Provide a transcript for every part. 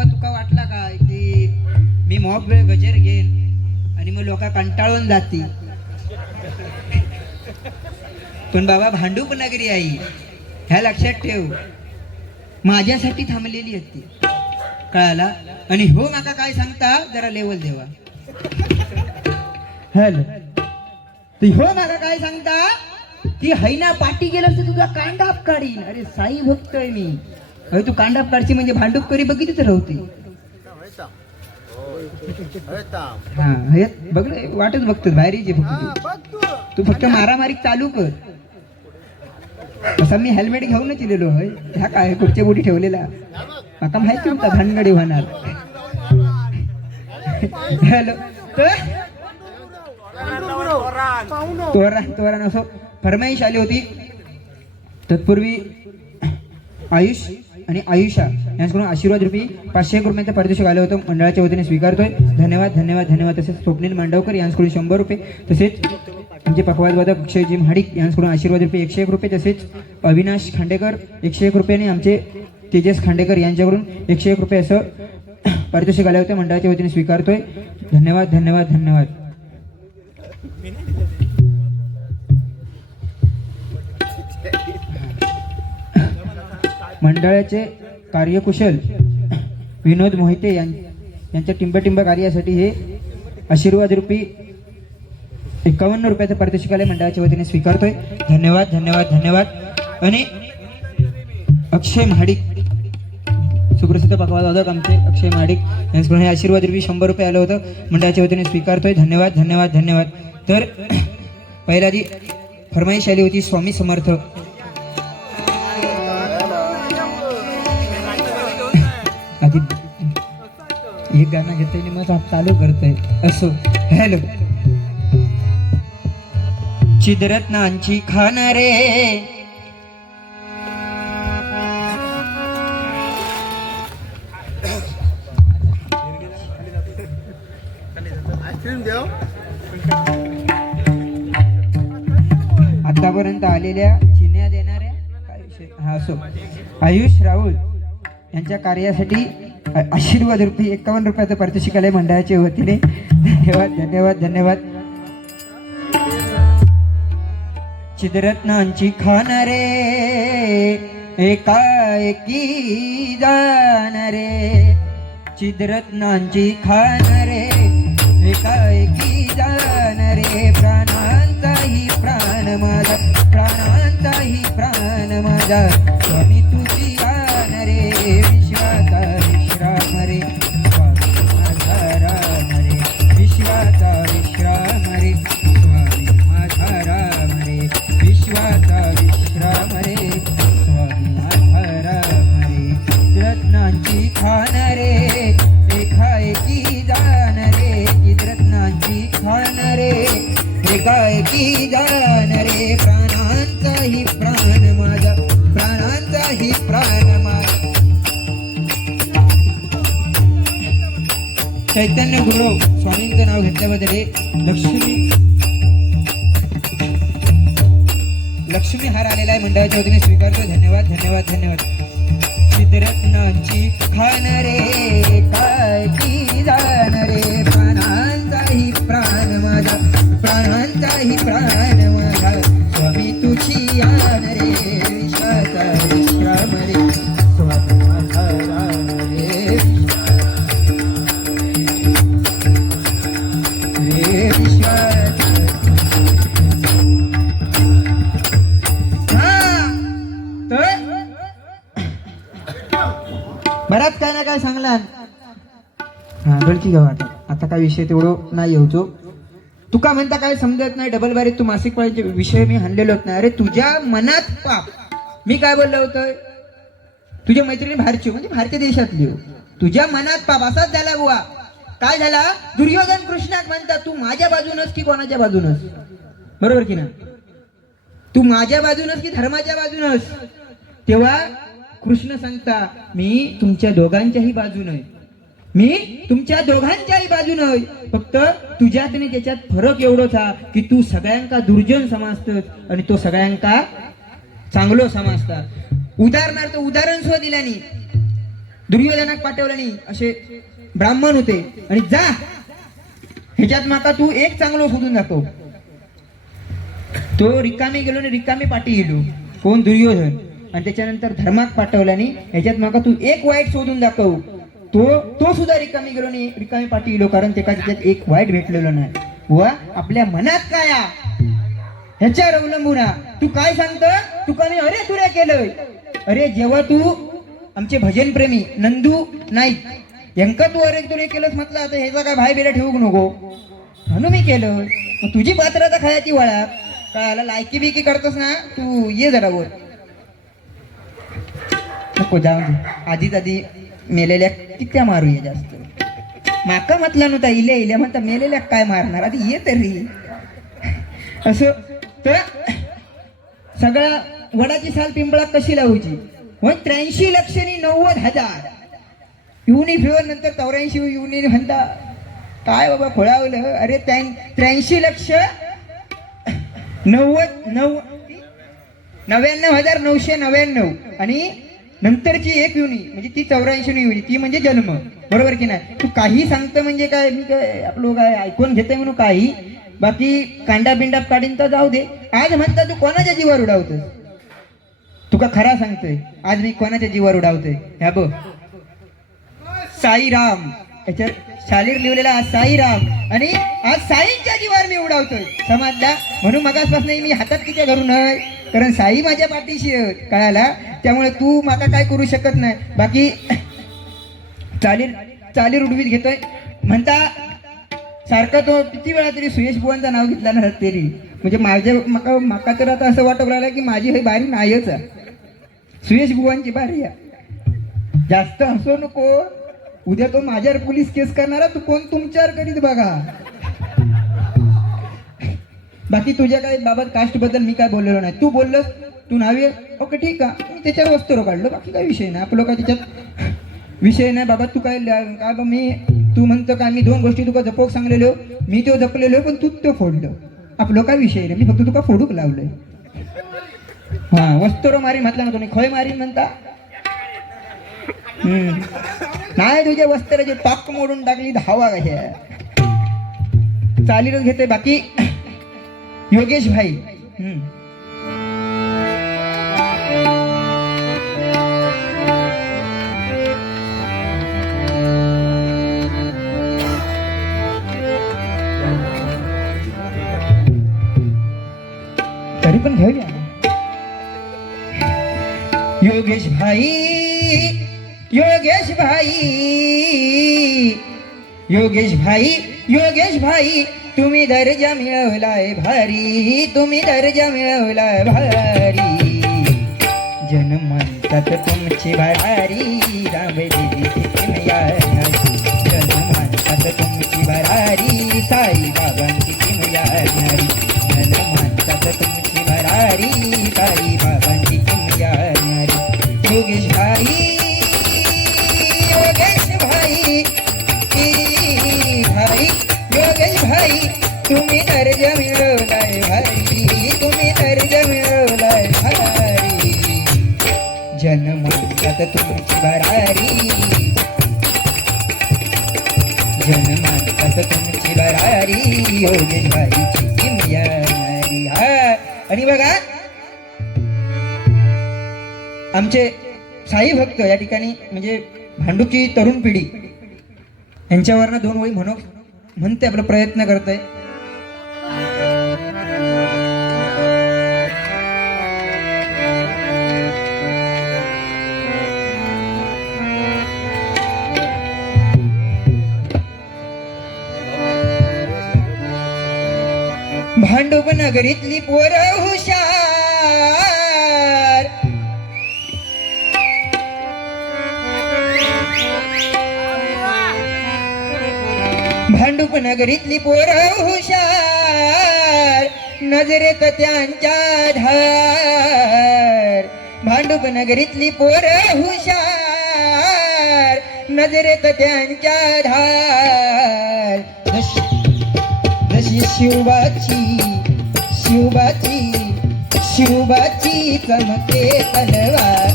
बाबा तुका वाटला काय की मी मॉप वेळ गजर घेईन आणि मग लोक कंटाळून जातील. पण बाबा भांडूप नगरी आई ह्या लक्षात ठेव, माझ्यासाठी थांबलेली होती, कळाला. आणि हो माका काय सांगता जरा लेवल देवा. हॅलो हो माका काय सांगता ती हैना पाठी गेलं तर तुझा कांडाप काढीन. अरे साई बघतोय मी. अरे तू कांडाप काढची म्हणजे भांडूप करी बघितच राहते. हा हे बघ वाटच बघतो बाहेरची फक्त तू फक्त मारामारी चालू कर. तसा मी हेल्मेट घेऊनच इलेलो होय. ह्या काय कुठच्या बोटी ठेवलेला माका माहिती होता भानगडी होणार. हॅलो तोरा नसो फरमाईश आली होती. तत्पूर्वी आयुष आणि आयुषा यांच्याकडून आशीर्वाद रुपये 500 रुपयांचं पारितोषिक आलं होतं, मंडळाच्या वतीने स्वीकारतोय. धन्यवाद धन्यवाद धन्यवाद. तसेच स्वप्नील मांडवकर यांच्याकडून 100 रुपये, तसेच आमचे पकवादवादक अक्षयजी महाडिक यांच्याकडून आशीर्वाद रुपये 101 रुपये, तसेच अविनाश खांडेकर 101 रुपये आणि आमचे तेजस खांडेकर यांच्याकडून 101 रुपये असं पारितोषिक आले होते, मंडळाच्या वतीने स्वीकारतोय. धन्यवाद धन्यवाद धन्यवाद. मंडळाचे कार्यकुशल विनोद मोहिते यांच्या टिंबटिंब कार्यासाठी हे आशीर्वाद रुपये 51 रुपयाचं पारितोषिक आले, मंडळाच्या वतीने स्वीकारतोय. धन्यवाद धन्यवाद धन्यवाद. आणि अक्षय महाडिक सुप्रसिद्ध पकवादवादक आमचे अक्षय महाडिक यांच्याकडून हे आशीर्वाद रुपये 100 रुपये आलं होतं, मंडळाच्या वतीने स्वीकारतोय. धन्यवाद धन्यवाद धन्यवाद. तर पहिला आधी फरमाईश आली होती स्वामी समर्थ. आधी एक गाणं घेतोय मग चालू करतोय असो. हॅलो चिदरत्नांची खान रे आतापर्यंत आलेल्या चिन्ह्या देणाऱ्या काय विषय हा असो आयुष राहुल यांच्या कार्यासाठी आशीर्वाद रुपये 51 रुपयाचं पारितोषिक आलंय, मंडळाच्या वतीने. धन्यवाद धन्यवाद धन्यवाद. चिदरत्नांची खान रे एकाएकी जाण रे, चिदरत्नांची खान रे एकाएकी जाण रे, प्राणांचाही प्राण माझा, प्राणांचाही प्राण माझा, स्वामी तुझी आन रे, विश्वाचा विश्राम रे, स्वामी माझा राम रे, विश्वाचा विश्राम रे, स्वामी माझा राम रे, विश्वाचा विश्राम रे, स्वामी माझा राम रे. रत्नांची खान रे एकाएकी जाण रे, रत्नांची खान रे एकाएकी जाण रे, प्राणांचाही प्राण माझा, प्राणांचाही प्राण माझा. चैतन्य गुरु स्वामींचं नाव घेतल्याबद्दल लक्ष्मी हार आलेला आहे, मंडळाच्या वतीने स्वीकारतो. धन्यवाद धन्यवाद धन्यवाद. चिदरत्नांची खान रे काय की जाण रे, प्राणांचाही प्राण माझा, प्राणांचाही प्राण माझा, स्वामी तुझी आन रे, विश्वाचा विश्राम रे, स्वामी माझा राम रे, बराच काय ना काय सांगला. हा गळची घ्या आता काय विषय तेवढं नाही येऊचो. तुका म्हणता काय समजत नाही, डबल बारीत तू मासिक पाळीचे विषय मी हाणलेलो नाही. अरे तुझ्या मनात पाप, मी काय बोललो होतं, तुझ्या मैत्रिणी बाहेरची म्हणजे भारतीय देशातली, तुझ्या मनात पाप असाच झाला बुवा. काय झाला, दुर्योधन कृष्णाक म्हणता तू माझ्या बाजूनच की कोणाच्या बाजूनच, बरोबर की ना, तू माझ्या बाजूनच की धर्माच्या बाजूनच. तेव्हा कृष्ण सांगता मी तुमच्या दोघांच्याही बाजून आहे, मी तुमच्या दोघांच्याही बाजून आहे, फक्त तुझ्यात आणि त्याच्यात फरक एवढाच हा की तू सगळ्यांका दुर्जन समजतस आणि तो सगळ्यांका चांगलो समजता. उदाहरणार्थ उदाहरण सुद्धा दिल्यानी दुर्योधनाक पाठवलं नाही, असे ब्राह्मण होते आणि जा ह्याच्यात माका तू एक चांगलं शोधून दाखव. तो रिकामी गेलो आणि रिकामी पाठी गेलो, कोण दुर्योधन. आणि त्याच्यानंतर धर्माक पाठवला आणि ह्याच्यात माका तू एक वाईट शोधून दाखव. तो सुद्धा रिकामी गेलो आणि रिकामी पाठी गेलो, कारण त्याच्यात एक वाईट भेटलेलं नाही. व आपल्या मनात काय ह्याच्यावर अवलंबून तू काय सांगत, तुका मी अरे तुरे केलंय. अरे जेव्हा तू आमचे भजन प्रेमी नंदू नाईक यांका तू अरे तुरे केलंस म्हटलं, आता ह्याचा काय भाई बेला ठेवू नको म्हणून मी केलं. मग तुझी पात्रता खायची वळा काय आला, लायकी बिकी करतोस ना तू, ये जरा वर. नको जाऊ दे, आधी मेलेल्या कित्या मारूया जास्त. माका म्हटला नव्हता इल्या म्हणता, मेलेल्या काय मारणार, आधी ये तरी. असं तर सगळा वडाची साल पिंपळा कशी लावायची. 83 लक्ष आणि 90,000 युनी फिवर नंतर 84 युनी म्हणता काय बाबा खोळावलं. अरे 83 लक्ष 99,999 आणि नंतरची एक युनी म्हणजे ती 84 युनी, ती म्हणजे जन्म. बरोबर की नाही. तू काही सांगतं म्हणजे काय, मी काय आपलं काय ऐकून घेते म्हणून काही, बाकी कांडा बिंडा काढीन तर जाऊ दे. आज म्हणता तू कोणाच्या जीवावर उडावतोय, तुका खरा सांगतोय आज मी कोणाच्या जीवावर उडावतोय. ह्या बघ साईराम, याच्यात शालीर लिहिलेला आज साईराम, आणि आज साईंच्या जीवावर मी उडावतोय समजला. म्हणून मगासपासून मी हातात किती करू नये, कारण साई माझ्या पाठीशी कळाला. त्यामुळे तू माका काय करू शकत नाही. बाकी चालीर उडवीत घेतोय म्हणता सारखा तो किती वेळा तरी सुयश बुवांचं नाव घेतला ना तरी, म्हणजे माझ्या माका तर आता असं वाटू लागलं की माझी ही बारी नाहीच आहे, सुयश बुवांची बारी आहे. जास्त हसू नको, उद्या तो माझ्यावर पोलीस केस करणारा, तू कोण तुमच्यावर करीत बघा. बाकी तुझ्या काय बाबत कास्ट बद्दल मी काय बोललेलो नाही. तू बोललंस तू नावे ओके ठीक आहे, मी त्याच्यावर वस्तू काढलो, बाकी काही विषय नाही आपलं, काय त्याच्यात विषय नाही बाबा. तू काय बा मी तू म्हणतो का मी 2 गोष्टी तुका जपोक सांगलेलो, मी तो जपलेलो पण तू तो फोडलो, आपलं काय विषय नाही. मी फक्त तुका फोडूक लावलोय. हा वस्तुरो मारी म्हटलं ना तुम्ही, खय मारी म्हणता नाही, तुझ्या वस्त्राची टाक मोडून टाकली धावा कशा चालीरच घेते. बाकी योगेश भाई तरी पण घेऊया. योगेश भाई योगेश भाई योगेश भाई योगेश भाई तुम्ही दर्जा मिळवलाय भारी, तुम्ही दर्जा मिळवलाय भारी. जन म्हणतात तुमची भरारी, रामदेवीची किमया न्यारी. जन म्हणतात तुमची भरारी, साई बाबांची किमया न्यारी. जन म्हणतात तुमची भरारी, साई बाबांची किमया न्यारी. योगेश भाई योगेश भाई भाई योगेश भाई तुम्ही दर्जा मिळवलाय भारी, तुम्ही दर्जा मिळवलाय भारी. जन म्हणतात तुमची भरारी, जन म्हणतात तुमची भरारी. योगेश भाईची किमया न्यारी. हा आणि बघा आमचे साई भक्त या ठिकाणी म्हणजे भांडुकी तरुण पिढी यांच्यावरनं 2 ओळी म्हणते आपला प्रयत्न करतोय. भांडूप नगरीतली पोरं हुशार, भांडूप नगरीतली पोरं हुशार, नजरेत त्यांच्या धार. भांडूप नगरीतली पोरं हुशार, नजरेत त्यांच्या धार. जशी शिवबाची शिवबाची शिवबाची चमके तलवार,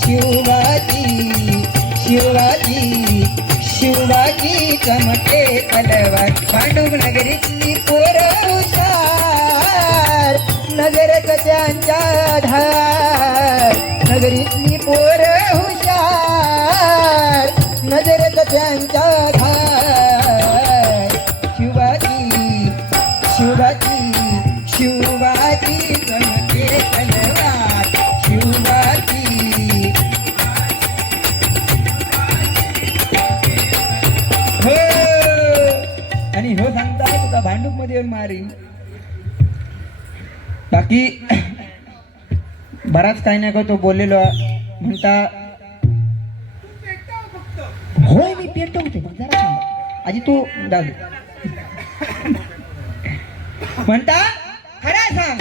शिवबाची शिवाजी शिवाजी चमके तलवार भांडूप नगरीतली पोरं हुशार नगरच त्यांच्या धार नगरीतली पोरं हुशार नजरच त्यांच्या धार शिवाजी शिवाजी शिवाजी चमके तलवार शिवाजी हो आणि हो सांगता तुका भांडूप मध्ये येऊन मारी बाकी बराच काही नाही का तो बोललेलो म्हणता होय मी पेटतो होते पण जरा थांबा आजी तू जाऊ दे म्हणता खरं सांग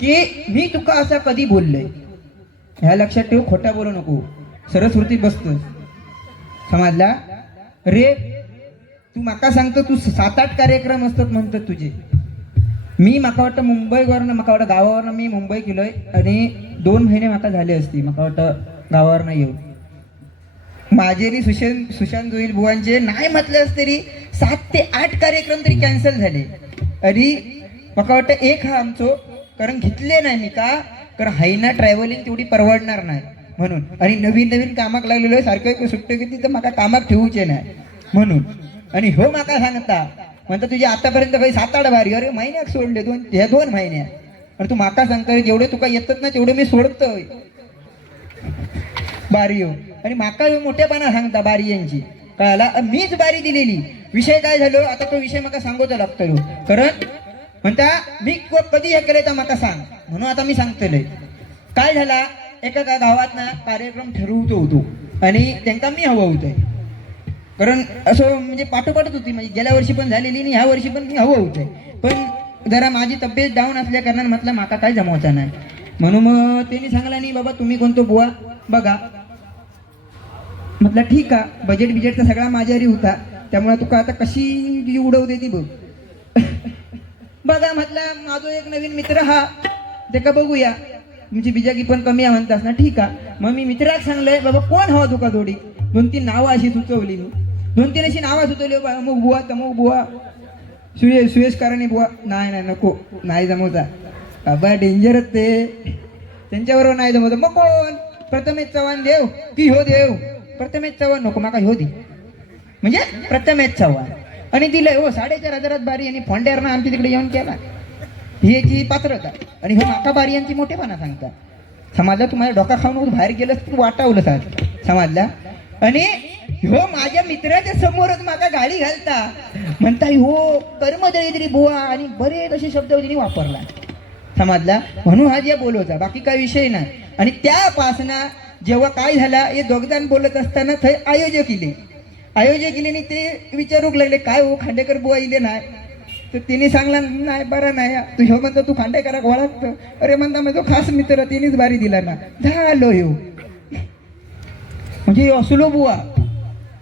की मी तुका असं कधी बोललोय ह्या लक्षात ठेव खोटा बोलू नको सरस्वतीत बसतो समजला रे तू माका सांगतो तू 7-8 कार्यक्रम असतात म्हणतात तुझे मी माका वाटतं मुंबईवरनं माका वाटतं गावावरनं मी मुंबई केलोय आणि 2 महिने माका झाले असते माका वाटतं गावावरनं येऊन माझे सुशांत जोईल बुवांचे नाही म्हटलं तरी 7 ते 8 कार्यक्रम तरी कॅन्सल झाले आणि माका वाटतं एक हा आमचो कारण घेतले नाही मी का कारण हायना ट्रॅव्हलिंग तेवढी परवडणार नाही म्हणून आणि नवीन कामाक लागलेलो आहे सारखं सुट्टे किती तर माका कामाक ठेवूचे नाही म्हणून आणि हो माका सांगता म्हणता तुझे आतापर्यंत काही 7-8 बारी अरे महिन्यात सोडले 2 महिन्यात आणि तू माका सांगता जेवढे तुका येतात ना तेवढे मी सोडतोय बारी येऊन आणि माका मोठेपणा सांगता बारी यांची कळाला मीच बारी दिलेली विषय काय झालो आता तो विषय माका सांगतो लागतो कारण म्हणता मी कधी हे केलं तर माका सांग म्हणून आता मी सांगतोय काय झाला एका गावात ना कार्यक्रम ठरवतो होतो आणि त्यांना मी हवं होतंय कारण असं म्हणजे पाठोपाठच होती म्हणजे गेल्या वर्षी पण झालेली आणि ह्या वर्षी पण मी हवं होतंय पण जरा माझी तब्येत डाऊन असल्या कारणाने म्हटलं माका काय जमवायचा नाही म्हणून मग त्यांनी सांगला नाही बाबा तुम्ही कोणतो बुवा बघा म्हटलं ठीक आहे बजेट तर सगळा माझ्यावरी होता त्यामुळे तुका आता कशी उडवते ती बघ बघा म्हटलं माझा एक नवीन मित्र हा ते का बघूया तुमची बिजागी पण कमी आहे म्हणतास ना ठीक आहे मग मी मित्राक सांगलंय बाबा कोण हवा तुका जोडी 2-3 नावं अशी सुचवली मी 2-3 अशी नावं सुचवली अमुक बुवा तमुक बुवा सुयश कारणे बुवा नाही नको नाही जमवता बाबा डेंजरच ते त्यांच्याबरोबर नाही जमवता मग कोण प्रथमेश चव्हाण देव की हो देव प्रथमेश चव्हाण नको माका हो दे म्हणजे प्रथमेश चव्हाण आणि दिलंय हो 4,500 बारी आणि फोंड्यावरनं आमच्या तिकडे येऊन केला ही याची पात्रता आणि हो माका बारी यांची मोठेपणा सांगता समाजला तुम्हाला डोका खाऊन बाहेर गेलंच तू वाटावलं साहेब समाजला आणि हो माझ्या मित्राच्या समोरच माका गाडी घालता म्हणता हो कर्मदळी तरी बुवा आणि बरेच असे शब्द तिने वापरला समाजला म्हणून हा जे बोलवता बाकी काही विषय नाही आणि त्यापासना जेव्हा काय झाला हे दोघजण बोलत असताना थंय आयोजक इले ते विचारूक लागले काय हो खांडेकर बुवा इले नाही तर तिने सांगला नाही बरं नाही तू ह्यो म्हणतो तू खांडेकराक ओळखतो अरे म्हणता माझा खास मित्र तिनेच बारी दिला ना झालो ह्यो म्हणजे असलो बुवा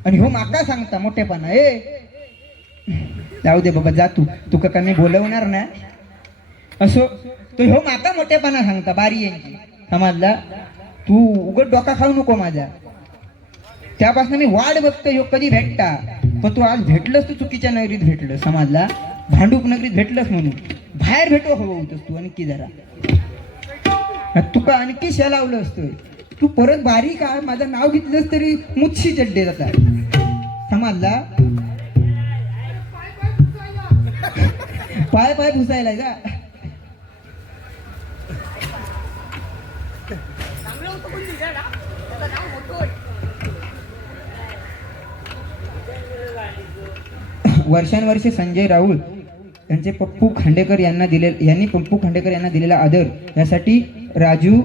आणि हो माका सांगता मोठेपणा जाऊ दे बाबा जा तू का मी बोलवणार ना असो तो हो माका मोठेपणा सांगता बारी यांची समाजला तू उघड डोका खाऊ नको माझ्या त्यापासून मी वाट बघतो ह्यो कधी भेटता पण तू आज भेटलंस तू चुकीच्या नगरीत भेटलं समाजला भांडूप नगरीत भेटलंस म्हणून बाहेर भेटू हवं होतंस तू आणखी जरा तुका आणखी शा लावलं असतोय तू परत बारी का माझं नाव घेतलंस तरी मुच्छी चड्डे जातात समाजला पाय पुसायला का वर्षानुवर्षे संजय राऊळ यांचे पप्पू खांडेकर यांना दिलेला आदर यासाठी राजू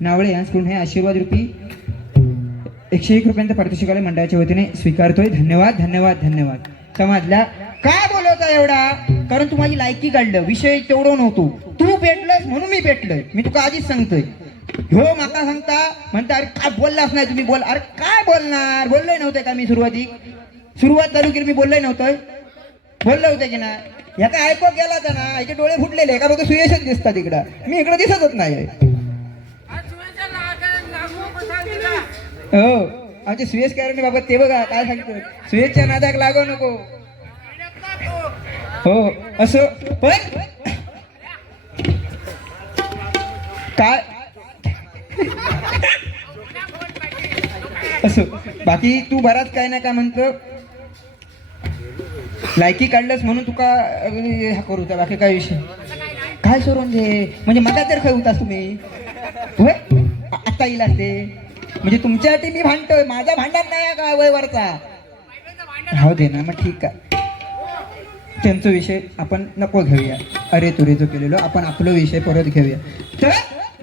नावळे यांच्याकडून हे आशीर्वाद रूपी 101 रुपयांचा पारितोषिकालय मंडळाच्या वतीने स्वीकारतोय. धन्यवाद. समजला काय बोलवता एवढा? कारण तू माझी लायकी काढलं, विषय तेवढं नव्हतो. तू पेटलंस म्हणून मी पेटलोय. मी तुका आधीच सांगतोय. हो माका सांगता म्हणता अरे काय बोललाच नाही तुम्ही. बोल. अरे काय बोलणार? बोललोय नव्हते का मी? सुरुवात चालू केली मी बोललोय नव्हतं? बोललं होतं की ना? ह्या काय ऐकू गेला होता ना? याचे डोळे फुटलेले का बघ, सुयशच दिसतात इकडं. मी इकडं दिसतच नाही. हो आमचे सुयश कारण बाबा ते बघा काय सांगतो, सुयशच्या नादाक लागू नको. हो असो, पण काय असो, बाकी तू बराच काय ना काय म्हणतो, लायकी काढलंस म्हणून तुका हा करू होता, बाकी काय विषय काय सोडून दे. म्हणजे मला तर खाय होतास तुम्ही होय, आता येईल ते म्हणजे तुमच्यासाठी मी भांडतोय, माझा भांडण नाही का वयवरचा. हो दे ना मग ठीक आहे, त्यांचा विषय आपण नको घेऊया. अरे तुरे जो केलेलो आपण आपला विषय परत घेऊया. तर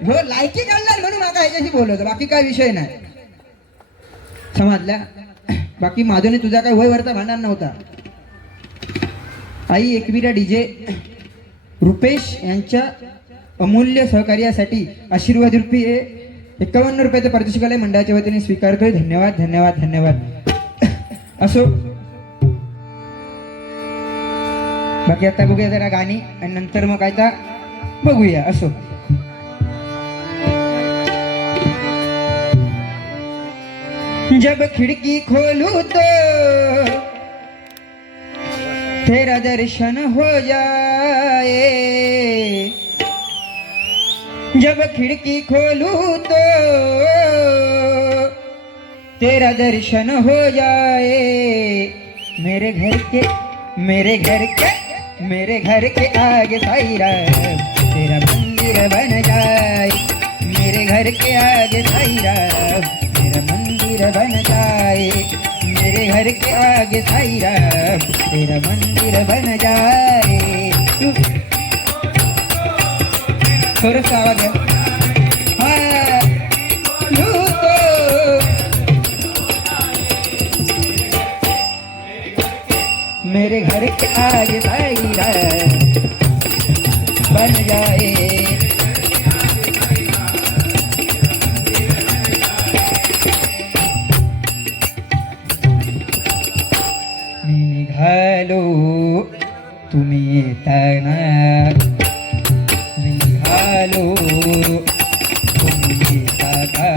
हो लायकी काढला म्हणून मला ह्याच्याशी बोलवतो, बाकी काय विषय नाही. समजल्या, बाकी माझ्याने तुझा काय वयवरचा भांडण नव्हता. आई एकविरा डीजे रुपेश यांच्या अमूल्य सहकार्यासाठी आशीर्वाद रुपये 51 रुपयाचे पारितोषिकालय मंडळाच्या वतीने स्वीकार करू. धन्यवाद धन्यवाद धन्यवाद. असो, बाकी आता बघूया जरा गाणी आणि नंतर मग काय आता बघूया. असो, जब खिड़की खोलूं तो तेरा दर्शन हो जाए, जब खिड़की खोलूं तो तेरा दर्शन हो जाए, मेरे घर के मेरे घर के मेरे घर के आगे साईरा तेरा मंदिर बन जाए, मेरे घर के आगे साईरा तेरा मंदिर बन जाए, मेरे घर के आगे साईरा तेरा मंदिर बन जाए. थोड़ा सा आवाज है. हाँ लू तो मेरे घर के आगे साईरा बन जाए. मी निघालो तुम्ही येताना, मी निघालो तुम्ही येताना,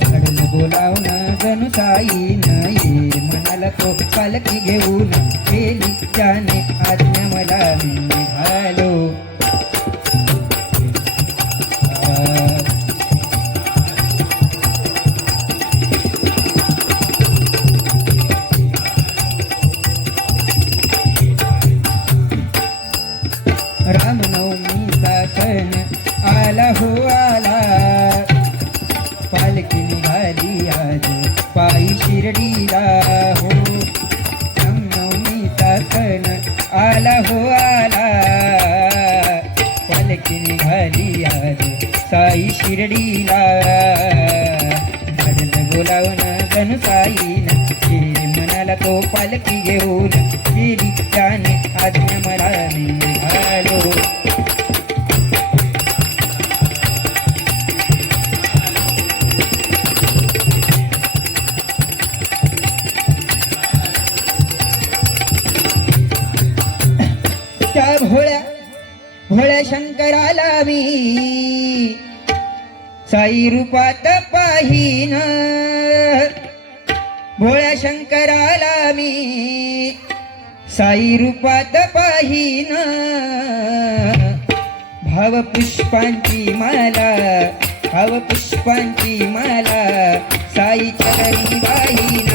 घडलं बोलावणं जणू साईन ये म्हणाला तो पालखी घेऊन केली त्याने आज्ञा मला. मी निघालो रामनवमीचा सण आला हो आला, पालखी निघाली आज पायी शिर्डीला हो. रामनवमीचा सण आला हो आला, पालखी निघाली आज साई शिर्डीला. घडलं बोलावणं जणू साईन ये म्हणाला तो पालखी घेऊन गेली त्याने आज्ञा मला. मी निघालो त्या भोळ्या भोळ्या शंकराला मी साई रूपात पाहीन, भोळ्या शंकराला मी साई रूपात पाहीन. भाव पुष्पांची माला भाव पुष्पांची माला साई चरणी वाहीन,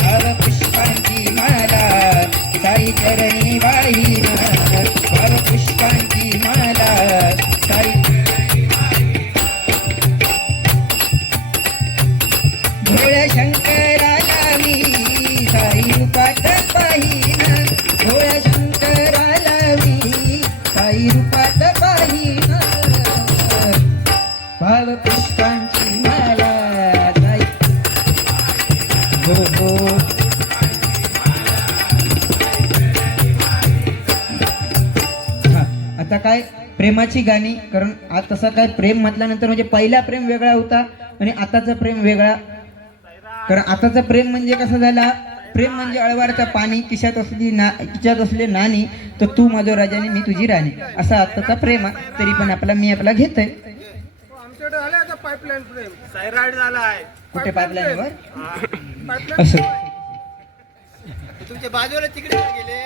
भाव पुष्पांची माला साई चरणी वाहीन, भाव पुष्पांची माला साई. भोळ्या शंकराला मी साई रूपात पाहीन, भोळ्या शंकराला मी साई रूपात पाहीन. भाव पुष्पांची माला साई. हो हो, आता काय प्रेमाची गाणी, कारण आज तसं काय प्रेम म्हटल्यानंतर म्हणजे पहिला प्रेम वेगळा होता आणि आताचा प्रेम वेगळा. कारण आताचा प्रेम म्हणजे कसं झाला, प्रेम म्हणजे अळवारचा पाणी, खिशात असले नाणी, तर तू माझो राजाने मी तुझी राणी, असा आत्ताचा प्रेम आहे. तरी पण मी आपला घेतोय. आमच्याकडे झालं आता पाईपलाईन प्रेम सायराईड झालाय. कुठे पाईपलाईनवर पाईपलाईन असं. तुमच्या बाजूला तिकडे का गेले?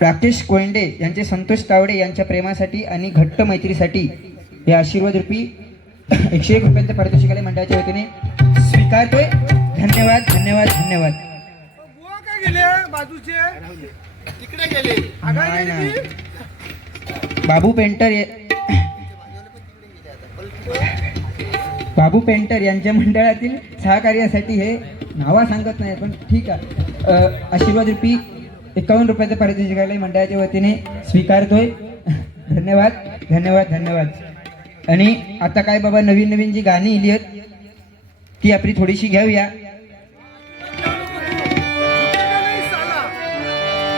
राकेश कोयंडे यांचे संतोष तावडे यांच्या प्रेमासाठी आणि घट्ट मैत्रीसाठी हे आशीर्वाद रूपी 101 रुपयांचे पारितोषिकालय मंडळाच्या वतीने स्वीकारतोय. धन्यवाद धन्यवाद धन्यवाद. बुवा काय गेले बाजूचे तिकडे गेले. नाही, नाही. बाबू पेंटर यांच्या मंडळातील सहकार्यासाठी हे नावा सांगत नाही पण ठीक आहे. आशीर्वाद रूपी 51 रुपयाचे पारितोषिकालय मंडळाच्या वतीने स्वीकारतोय. धन्यवाद धन्यवाद धन्यवाद. आणि आता काय बाबा नवीन नवीन जी गाणी इली आहेत ती आपली थोडीशी घेऊया.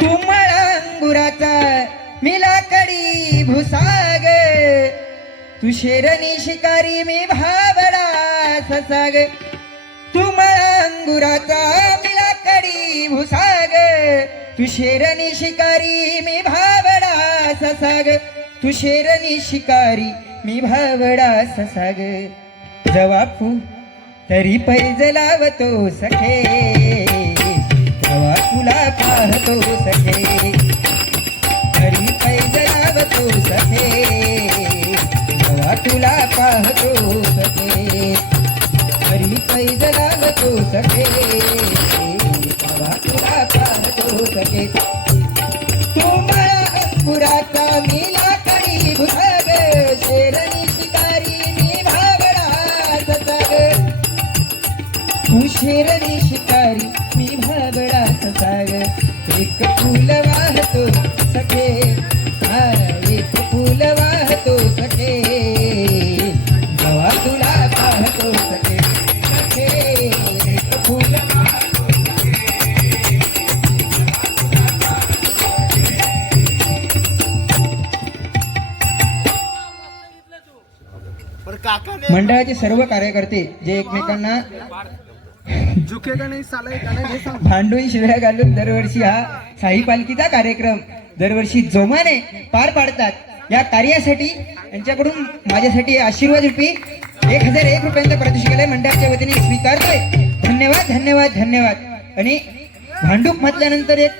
तुमळा अंगुराचा मिला कडी भुसाग, तू शेरणी शिकारी मी भावडा ससाग. तुमळा अंगुराचा मिला कडी भुसाग, तू शेरणी शिकारी मी भावडा ससाग. तू शेरणी शिकारी मी भावडा ससाग. जवाफू तरी पैज लावतो सखे, जवा तुला पाहतो सखे. तरी पैज लावतो सखे, जवा तुला पाहतो सखे. तरी पैज लावतो सखे, जवा तुला पाहतो सखे. तुमळा अंकुराचा मिला कडी भुसाग, शेरणी शिकारी मी भावडा ससाग. तू शेरणी शिकारी मी भावडा ससाग. एक फूल वाहतो सखे, एक फूल वाहतो सखे, जवा तुला पाहतो सखे. सखे एक फूल पण काकाने मंडळाचे सर्व कार्यकर्ते जे एकमेकांना झुकेगा नाही साला हे गाणं हे सांग. भांडून शिव्या घालून दरवर्षी हा साई पालखीचा कार्यक्रम दरवर्षी जोमाने पार पाडतात. या कार्यासाठी यांच्याकडून माझ्यासाठी आशीर्वाद रूपी 1001 रुपयांचा पारितोषिकालय मंडळाच्या वतीने स्वीकारतोय. धन्यवाद धन्यवाद धन्यवाद. आणि भांडूप म्हटल्यानंतर एक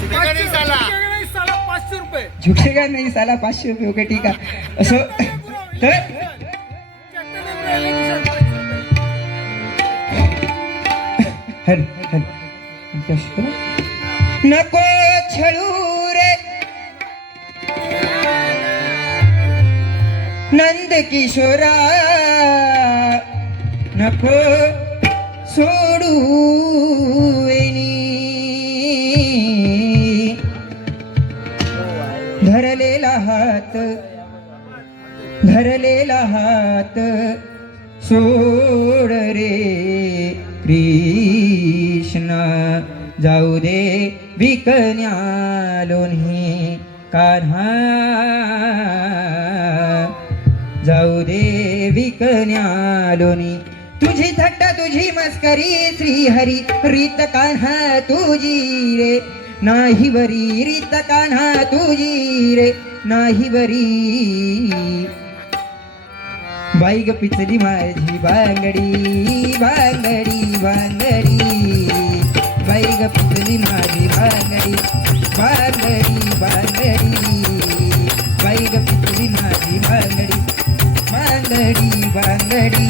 झुकेगा नाही साला. झुकेगा नाही साला 500 रुपये. झुकेगा नाही साला 500 रुपये. ओके ठीक आहे. असं तर हल हल नको छळू रे नंद किशोरा, नको सोडू वेणी. धरलेला हात सोड रे कृष्ण. जाऊ दे विकन्या लोणी कान्हा, जाऊ दे विकन्या लोणी. तुझी थट्टा तुझी मस्करी श्रीहरी, रीत कान्हा तुझी रे नाही बरी. रीत कान्हा तुझी रे नाही बरी. बाई ग पिचली माझी बांगडी बांगडी बांगडी. बाई ग पिचली माझी बांगडी बांगडी बांगडी. बाई ग पिचली माझी बांगडी बांगडी बांगडी.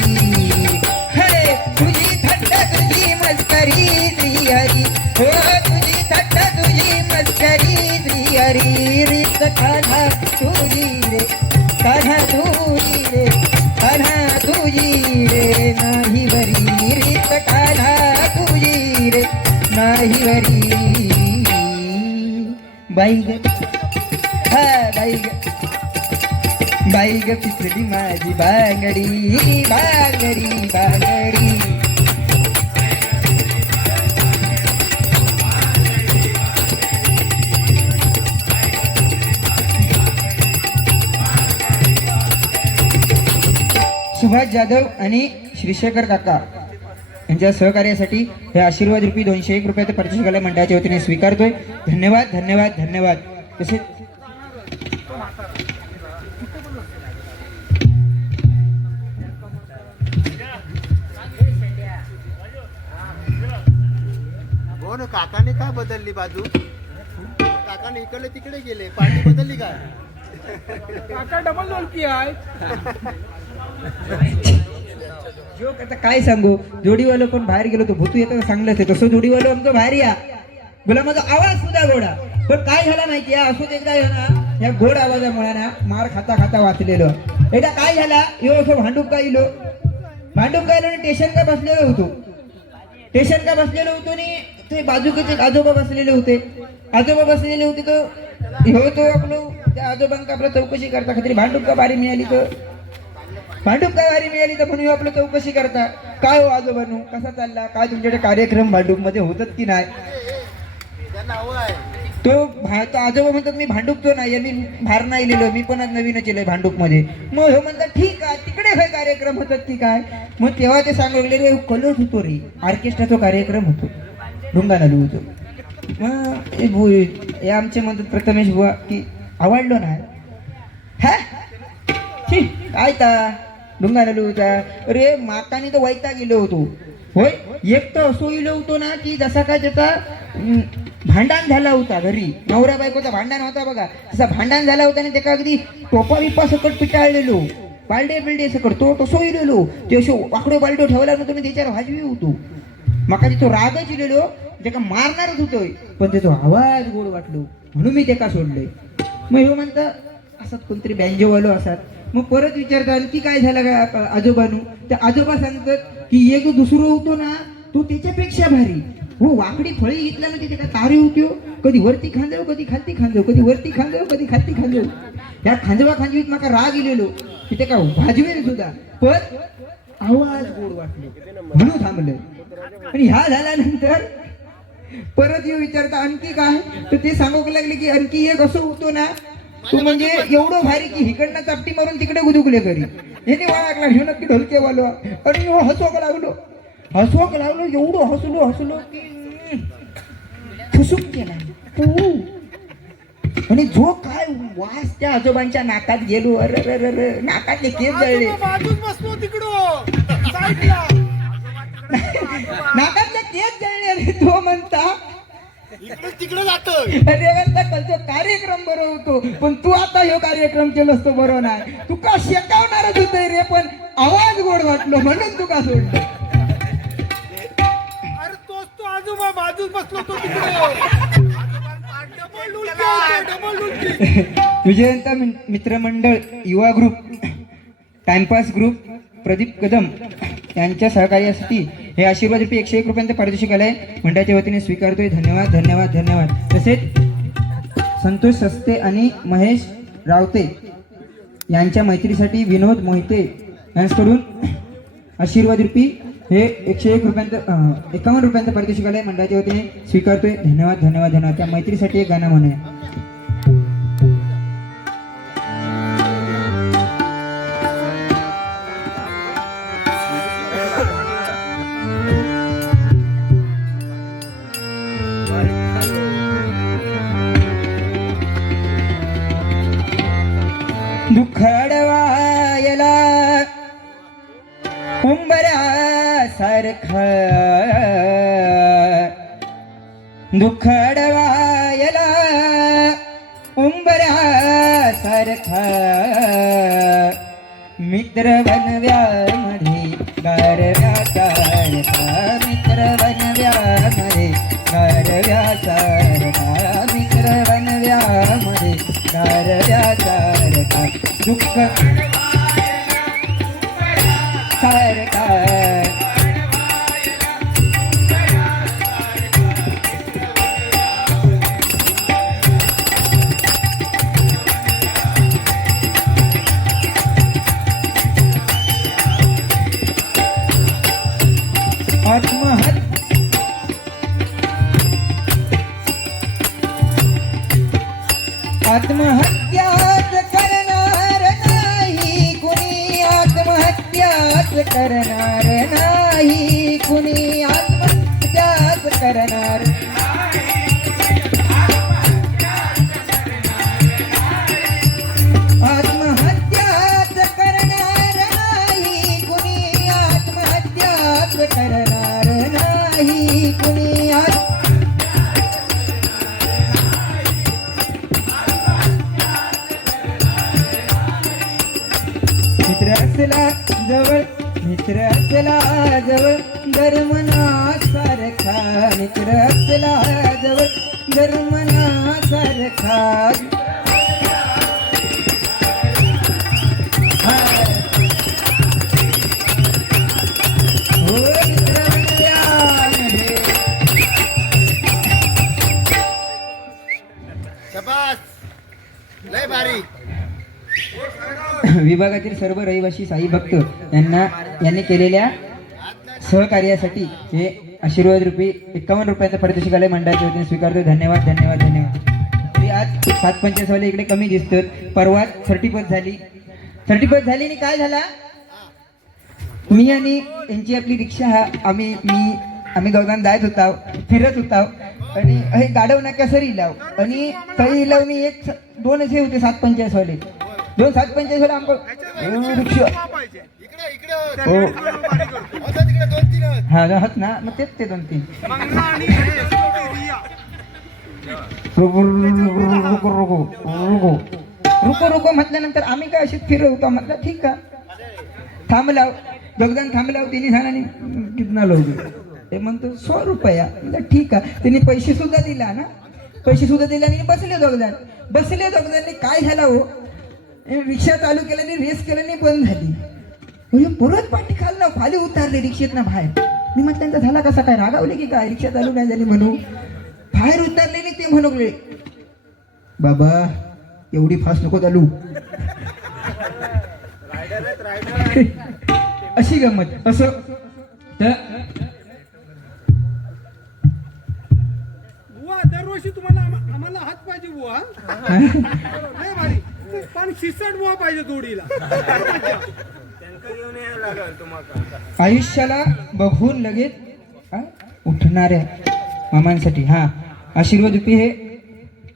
हरे तुझी थट्टा तुझी मस्करी श्रीहरी, हो तुझी थट्टा तुझी मस्करी श्रीहरी. रीत कान्हा तुझी रे कान्हा तुझी रे कान्हा तुझी रे नाही बरी. रीत कान्हा तुझी रे नाही बरी. बाई ग हा बाई ग, बाई ग पिचली माझी बांगडी बांगडी बांगडी. सुभाष जाधव आणि श्रीशेखर काका यांच्या सहकार्यासाठी हे आशीर्वाद रूपी 201 रुपयाचे पारितोषिकाला मंडळाच्या वतीने स्वीकारतोय. धन्यवाद धन्यवाद धन्यवाद. तसेच हो ना, काकाने का बदलली बाजू? काकाने इकडे तिकडे गेले, पार्टी बदलली काय? काका डबल ढोलकी आहे. जोक आता काय सांगू, जोडीवालं पण बाहेर गेलो तो भूतू येतं चांगलंच आहे, तसं जोडीवालं आमचं बाहेर या बोला, माझा आवाज सुद्धा गोडा. पण काय झाला माहिती आहे, असं एकदा ना या गोड आवाजामुळे ना मार खाता खाता वाचलेलो. एकदा काय झाला, यो असं भांडूप काय इलो, भांडूप काय आणि स्टेशन का बसलेलो होतो, स्टेशन का बसलेलो होतो आणि ते बाजूचे आजोबा बसलेले होते. आजोबा बसलेले होते तर ह्यो तो आपलं त्या आजोबांका आपलं चौकशी करता खात्री भांडूप का बारी मिळाली तर भांडूप काय वारी मिळाली तर म्हणून आपलं चौकशी करता, काय हो आजोबानू कसा चालला, काय तुमच्याकडे कार्यक्रम भांडूप मध्ये होतात की नाही. त्यांना हवं आहे. तो आजोबा म्हणतात मी भांडूपतो नाही, मी बाहेर नाही लिहिलो, मी पण आज नवीनच केलंय भांडूप मध्ये. मग हे म्हणतात ठीक आहे, तिकडे काय कार्यक्रम होतात की काय. मग तेव्हा ते सांगले रे कलच होतो रे, ऑर्केस्ट्राचा कार्यक्रम होतो, ढुंगानालू होतो. मग हे आमचे म्हणतात प्रथमेश बुवा की आवडलो ना हा काय ता ढुंगानालू होता. अरे माकाने तर वैता गेलो होतो होय. एक तर असं इलो होतो ना की जसा काय त्याचा भांडण झाला होता घरी, नवरा बायकोचा भांडण होता बघा, तसा भांडण झाला होता आणि त्याका अगदी टोपा बिप्पा सकट पिटाळलेलो, बालडे बिल्डे सकट तो तसो इलेलो, ते अशो वाकडो बालडो ठेवला नव्हतो मी त्याच्यावर भाजवी होतो. माका तो रागच इलेलो, त्याका मारणारच होतोय, पण त्याचा आवाज गोड वाटलो म्हणून मी त्याका सोडले. मग हे म्हणता असत कोणतरी बँजोवालो असतात. मग परत विचारता आणखी काय झालं का आजोबानू, त्या आजोबा सांगतात की एक दुसरं होतो ना तो त्याच्यापेक्षा भारी हो, वाकडी फळी घेतल्या ना तिथे काय तारी होती, कधी वरती खांदव कधी खालती खांदव, कधी वरती खांदव कधी खालती खांदव. त्या खांजवा खांजवीत माका राग इलेलो तिथे का भाजवेल सुद्धा, पण आवाज गोड वाटलो म्हणून थांबलं. आणि ह्या झाल्यानंतर परत येऊ विचारता आणखी काय, तर ते सांगू लागले की आणखी एक असं होतो ना तो म्हणजे एवढं भारी की हिकडनं चापटी मारून तिकडे गुदुकले करी, हे वाळाकला हे नक्की ढोलके वालो. आणि हसवक लागलो एवढं हसलो की फुसूक केला. आणि जो काय वास त्या आजोबांच्या नाकात गेलो, अरे नाकातले केस जळले, बाजूच बसलो तिकडं साईडला. नाकातले केस जळले. आणि तो म्हणता इकडे तिकडे जातोय. कलचा कार्यक्रम बरो होतो, पण तू आता ह्यो कार्यक्रम केलंस तो बरो नाही, तू का शेकावणारच होतोय रे, पण आवाज गोड वाटलो म्हणून तू का सोडलं. अरे तोच तो आजोबा बाजूच बसलो तो तिकडे. डबल ढोलकी होते, डबल ढोलकी. विजयंता मित्रमंडळ युवा group, timepass group, Pradeep Kadam यांच्या सहकार्यासाठी हे आशीर्वाद रूपी 101 रुपयांचं पारितोषिक आलंय, मंडळाच्या वतीने स्वीकारतोय. धन्यवाद धन्यवाद धन्यवाद. तसेच संतोष सस्ते आणि महेश रावते यांच्या मैत्रीसाठी विनोद मोहिते यांच्याकडून आशीर्वाद रूपी हे 101 रुपयांचं 51 रुपयांचं पारितोषिक आलंय, मंडळाच्या वतीने स्वीकारतोय. धन्यवाद धन्यवाद धन्यवाद. त्या मैत्रीसाठी एक गाणं म्हणूया. दुखडवायला उंबऱ्यासारखा, दुखडवायला उंबऱ्यासारखा, मित्र बनव्यामध्ये गारव्यासारखा, मित्र बनव्यामध्ये गारव्यासारखा, मित्र बनव्यामध्ये गारव्यासारखा, दुःख सारखा. आत्महत्याच करणार नाही कुणी, आत्महत्याच करणार नाही कुणी आत्महत्याच करणार आत्महत्याच करणार नाही कुणी आत्महत्याच करणार नाही कुणी मित्र असला जवळ मित्र असला जवळ धर्मना सारखा मित्र असला जवळ धर्मना सारखा हो मित्रांमध्ये शबास लय भारी. विभागातील सर्व रहिवासी साई भक्त यांनी केलेल्या सहकार्यासाठी हे आशीर्वाद रूपी 51 रुपयाचं पारितोषिकालय मंडळाच्या वतीने स्वीकारतो. धन्यवाद धन्यवाद धन्यवाद. तरी आज 7:45 वाले इकडे कमी दिसतात. परवा 30 झाली आणि काय झाला मी आणि यांची आपली रिक्षा आम्ही दोघांना जायत होता फिरत होता आणि हे गाडव नाक्या सरी लाव आणि तळी लावणी 2 असे होते 7:45 वाले 7:45 वाले आमचं रिक्षा इकडे इकडे हो होतं तिकडे 2-3 हा राहत ना मग तेच ते 2-3 मंगला आणि हे रिया. रुको म्हटल्यानंतर आम्ही काय अशीच फिरवतो म्हटलं ठीक आहे थांबलाव दोघजण थांबलाव तिने झाला कितना लोक ते म्हणतो 100 रुपया म्हटलं ठीक आहे त्यांनी पैसे सुद्धा दिला आणि बसले दोघजण काय झालं हो रिक्षा चालू केल्याने रेस केल्याने बंद झाली परत पाठी खाली उतारले रिक्षेतनं बाहेर मी म्हटलं त्यांचा झाला कसा काय रागावले की काय रिक्षा चालू नाही झाली म्हणून बाहेर उतरले नाही ते म्हणले बाबा एवढी फास्ट नको चालू अशी गंमत असं तर बुवा दरवर्षी तुम्हाला आम्हाला हात पाहिजे बुवा. लय भारी. पण 66 बुवा पाहिजे जोडीला. आयुष्याला बघून लगेच उठणाऱ्या मामांसाठी आशीर्वाद रूपी हे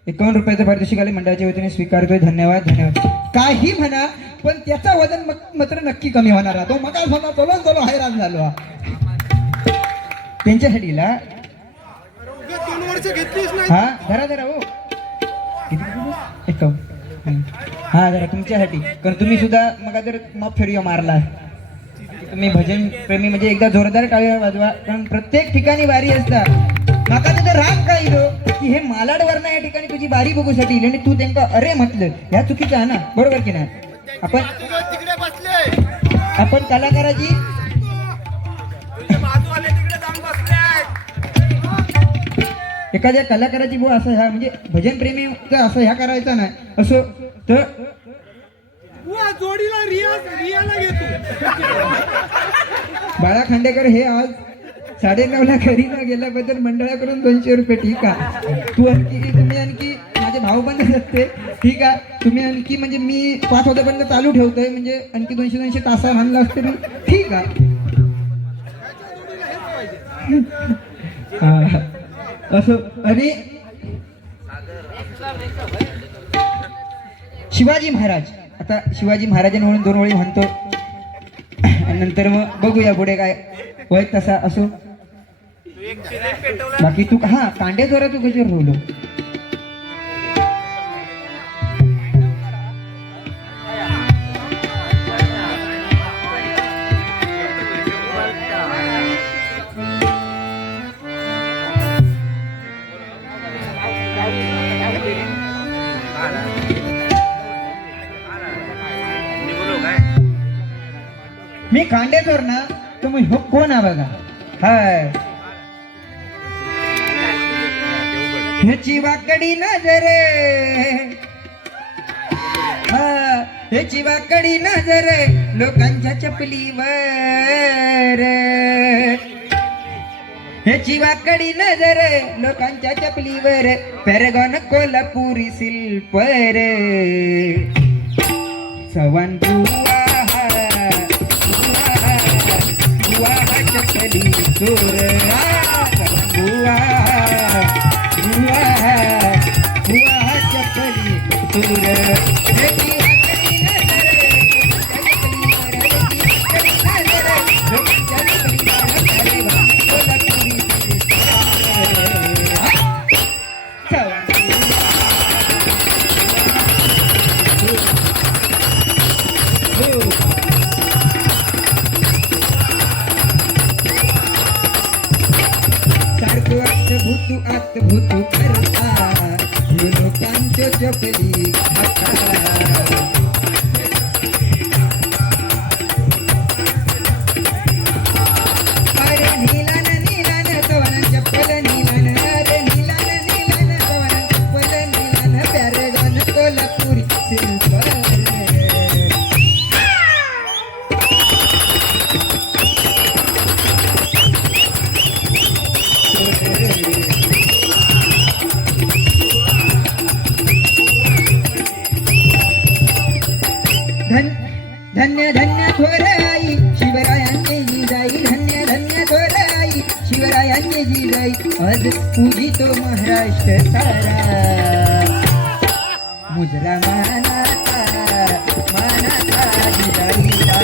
51 रुपयाचं पारितोषिकालय मंडळाच्या वतीने स्वीकारतोय. धन्यवाद काही म्हणा पण त्याचा वजन मात्र नक्की कमी होणार तो मग चलो हैराण झालो त्यांच्यासाठी 2 वर्ष घेतलीच नाही. धरा हो जरा तुमच्यासाठी कारण तुम्ही सुद्धा मग जर फेरिया मारला तुम्ही भजन प्रेमी म्हणजे एकदा जोरदार टाळ्या वाजवा कारण प्रत्येक ठिकाणी वारी असतात माका तुझं राग काय इलो की हे मालाडवरनं या ठिकाणी तुझी बारी बघूसाठी इली आणि तू त्यांना अरे म्हटलं ह्या चुकीचं आहे ना बरोबर की नाही तिकडे बसले आपण कलाकाराची बाजूवाले तिकडे जाऊन बसले. एखाद्या कलाकाराची बुवा असं ह्या म्हणजे भजन प्रेमीचा असं ह्या करायचा नाही असं तर बुवा जोडीला रियाला घेतो. बाळा खांडेकर हे आज 9:30ला घरी न गेल्याबद्दल मंडळाकडून 200 रुपये ठीक आहे तुम्ही आणखी माझे भाऊ बंद असते ठीक आहे तुम्ही आणखी म्हणजे मी 5 वाजेपर्यंत चालू ठेवतोय म्हणजे आणखी 200 तासा आणलं असते मी ठीक आहे असं आणि शिवाजी महाराज आता शिवाजी महाराजांनी म्हणून 2 ओळी म्हणतो आणि नंतर मग बघूया पुढे काय वय तसा असो बाकी तू कांडे जोरा तू कशावर रोवलो मी कांडेचोर ना तुम्ही हो कोण आहे बघा हाय ह्याची वाकडी नजर ह्याची वाकडी नजर लोकांच्या चपलीवर ह्याची वाकडी नजर लोकांच्या चपलीवर पॅरेगॉन कोल्हापुरी सिल्पर सवन चपली चोर बुवा बुवा बुवा चपली चोर भूतू आत भूतू करता लोकांच्या चपली खाता अरे नीलान नीलान कवन चप्पल नीलान अरे नीलान नीलान कवन चप्पल नीलान प्यारे गान कोल्हापुरी सिल्वर धन्य धन्य थोर आई शिवरायांचे जिजाई धन्य धन्य थोर आई शिवरायांचे जिजाई आज पूजितो महाराष्ट्र सारा मुजरा मानाचा मानाचा जिजाईला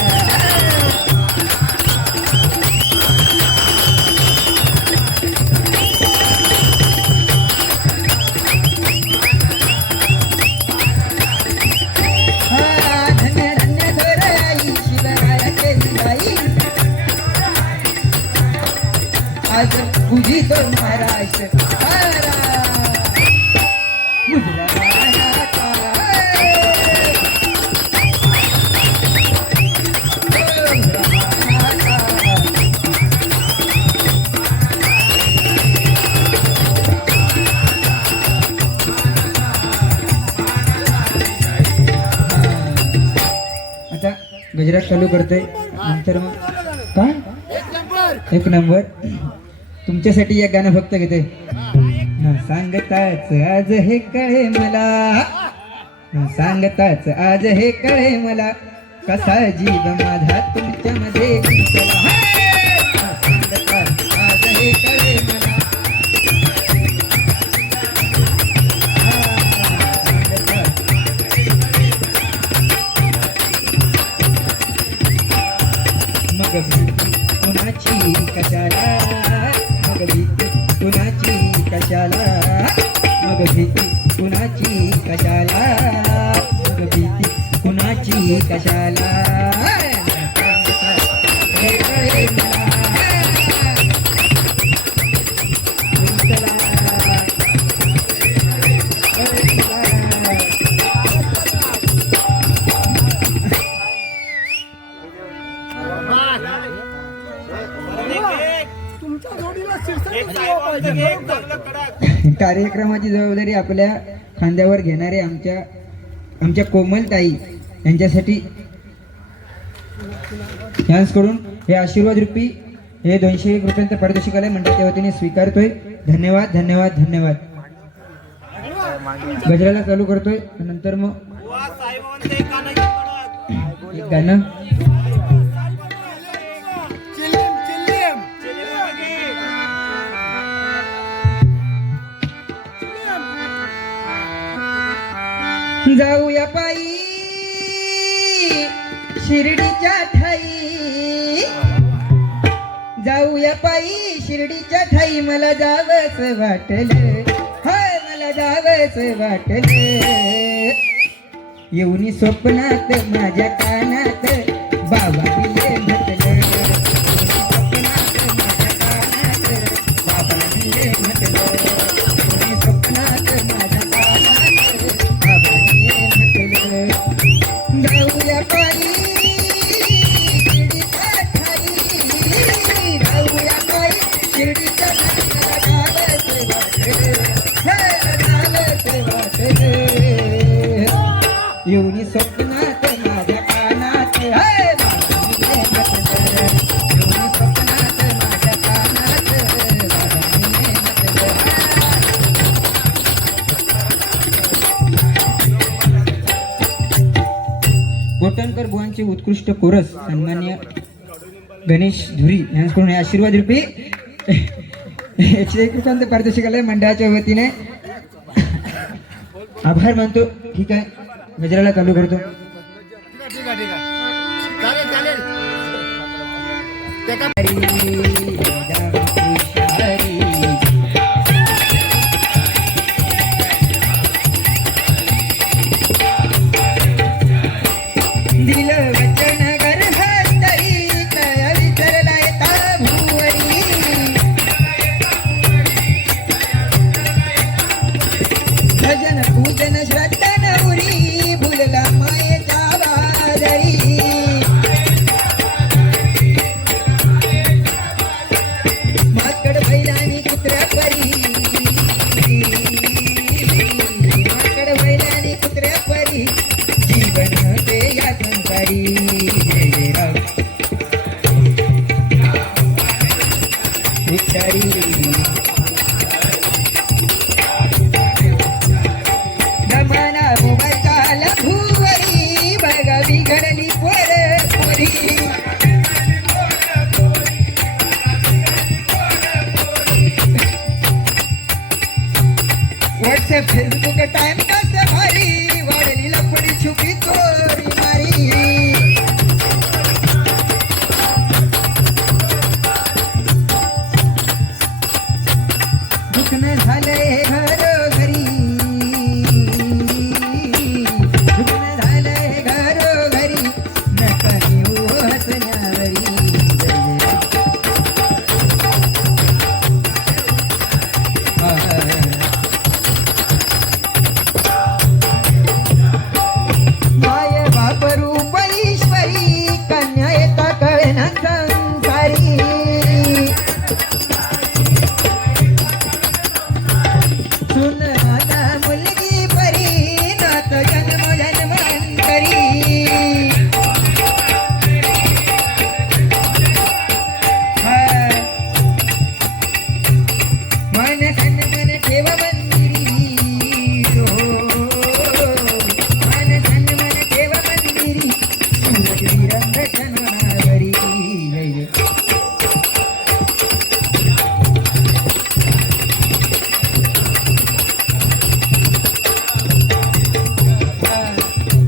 आज पूजितो महाराष्ट्र सारा मुजरा मानाचा आता गजरात चालू करतोय नंतर मग काय एक नंबर तुमच्यासाठी एक गाणं फक्त घेते न सांगताच आज हे कळे मला न सांगताच आज हे कळे मला कसा जीव माझा तुमच्यामध्ये गुंतला. न सांगताच आज हे कळे मला मग कुणाची कशाला मग भीती कुणाची कशाला मग भीती कुणाची कशाला मग भीती कुणाची कशाला हे कळे मला. तुमच्याला तुमच्या जोडीला शीर्षक पाहिजे. कार्यक्रमाची जबाबदारी आपल्या खांद्यावर घेणारे आमच्या कोमलताई यांच्यासाठी कडून हे आशीर्वाद रूपी हे 201 रुपयांचं पारितोषिक आलंय मंडळाच्या वतीने स्वीकारतोय. धन्यवाद धन्यवाद धन्यवाद. गजराला चालू करतोय नंतर मग एक गाणं जाऊया पायी शिर्डीच्या ठाई जाऊया पायी शिर्डीच्या ठाई मला जावंच वाटलं हाय मला जावंच वाटलं येऊनी स्वप्नात माझ्या कानात बाबा दिले म्हटलं बाबा दिले म्हटलं स्वप्नात माझ्या कानात बाबा दिले म्हटलं जाऊया पायी शिर्डीच्या ठाई जाऊया पायी शिर्डीच्या येऊनी स्वप्नात माझ्या कानात येऊनी स्वप्नात माझ्या कानात गोटणकर बुवांचे उत्कृष्ट कोरस सन्मान्य गणेश धुरी यांच्याकडून हे आशीर्वाद रूपी 101 रुपयांचं पारितोषिक आलंय मंडळाच्या वतीने. आभार मानतो. ठीक आहे, गजराला चालू करतो. ठीक आहे चालेल चालेल त्याचा दिलं वचन गर्भस्तरी तया विसरलाय ता भुवरी. भजन पूजन श्रद्धा नवरी भुलला मायेचा बादरी. माकड बैलानी कुत्र्या परी, माकड बैलानी कुत्र्या परी जीवन ते या संसारी. जय राम विचारी जमाना मोबाईल चाल भुवरी बघा बिघडली पोर पोरी. व्हॉट्सअप फेसबुक टाइम कसं भारी वाढली लपडी छुपी चोरी मारी. दुखणं झालंय घरोघरी, दुखणं झालंय घरोघरी नका येऊ हसण्यावरी. माय बाप रूप ईश्वरी कन्या येता कळना संसारी. सुन माता मुलगी परी नात जन्म जन्मांतरी. मन तन मन ठेव मंदिरी हो, मन तन मन ठेव मंदिरी सूरवीरंग जन्मावरी. जय जय.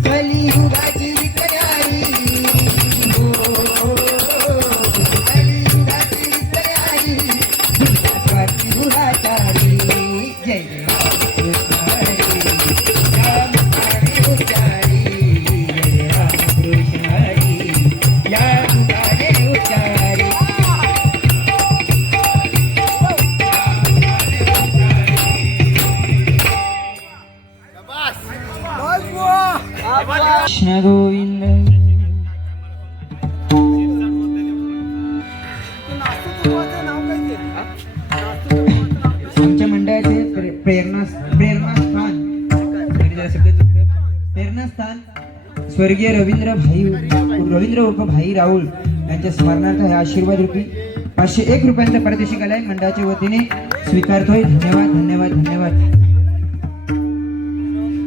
कलियुगाची तयारी हो, कलियुगाची तयारी स्वाती गुहाचारी. जय जय कृष्ण हरी राम हरी उच्चारी. जय राम कृष्ण हरी या तुकारे उच्चारी. बस बस बुवा. कृष्ण गोविंद. ते नास्तू तुपाचं नाव काय ते? नास्तू तुपाचं नाव काय? आमच्या मंडळाचे प्रेरणास्थान प्रेरणास्थान स्वर्गीय रवींद्र उर्फ भाई राहुल यांच्या स्मरणार्थ हे आशीर्वाद रूपी 501 रुपयांचा पारितोषिक आलाय मंडळाच्या वतीने स्वीकारतोय. धन्यवाद धन्यवाद धन्यवाद.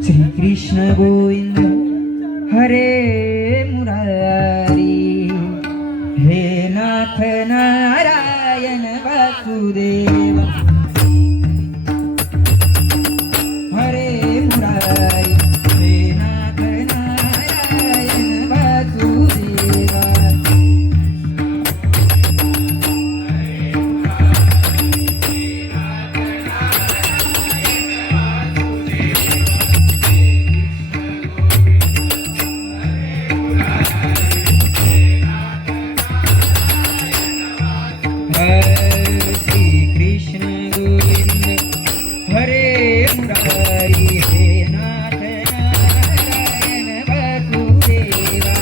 श्री कृष्ण गोविंद हरे मुरारी हे नाथ नारायण वासुदेव. हरे मुरारी हे नाथ नारायण वासुदेवा. श्री कृष्ण गोविंद हरे मुरारी हे नाथ नारायण वासुदेवा.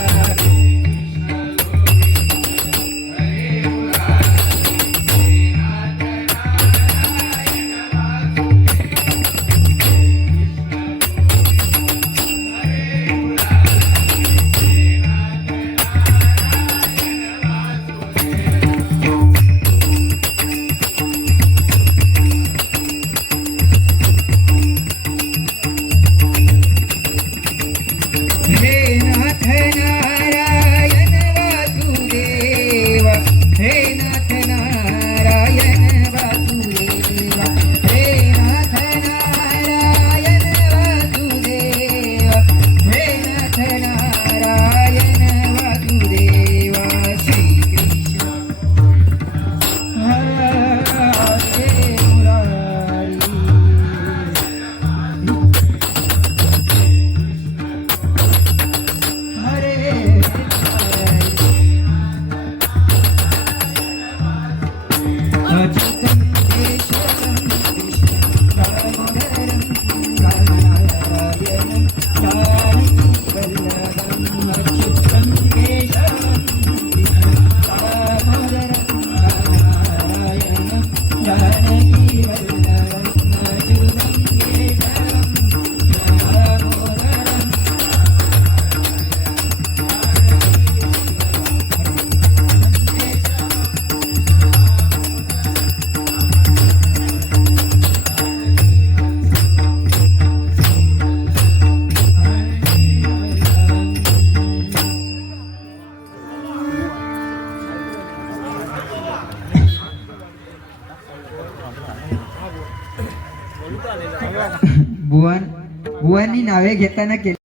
बुवांनी नावे घेताना केली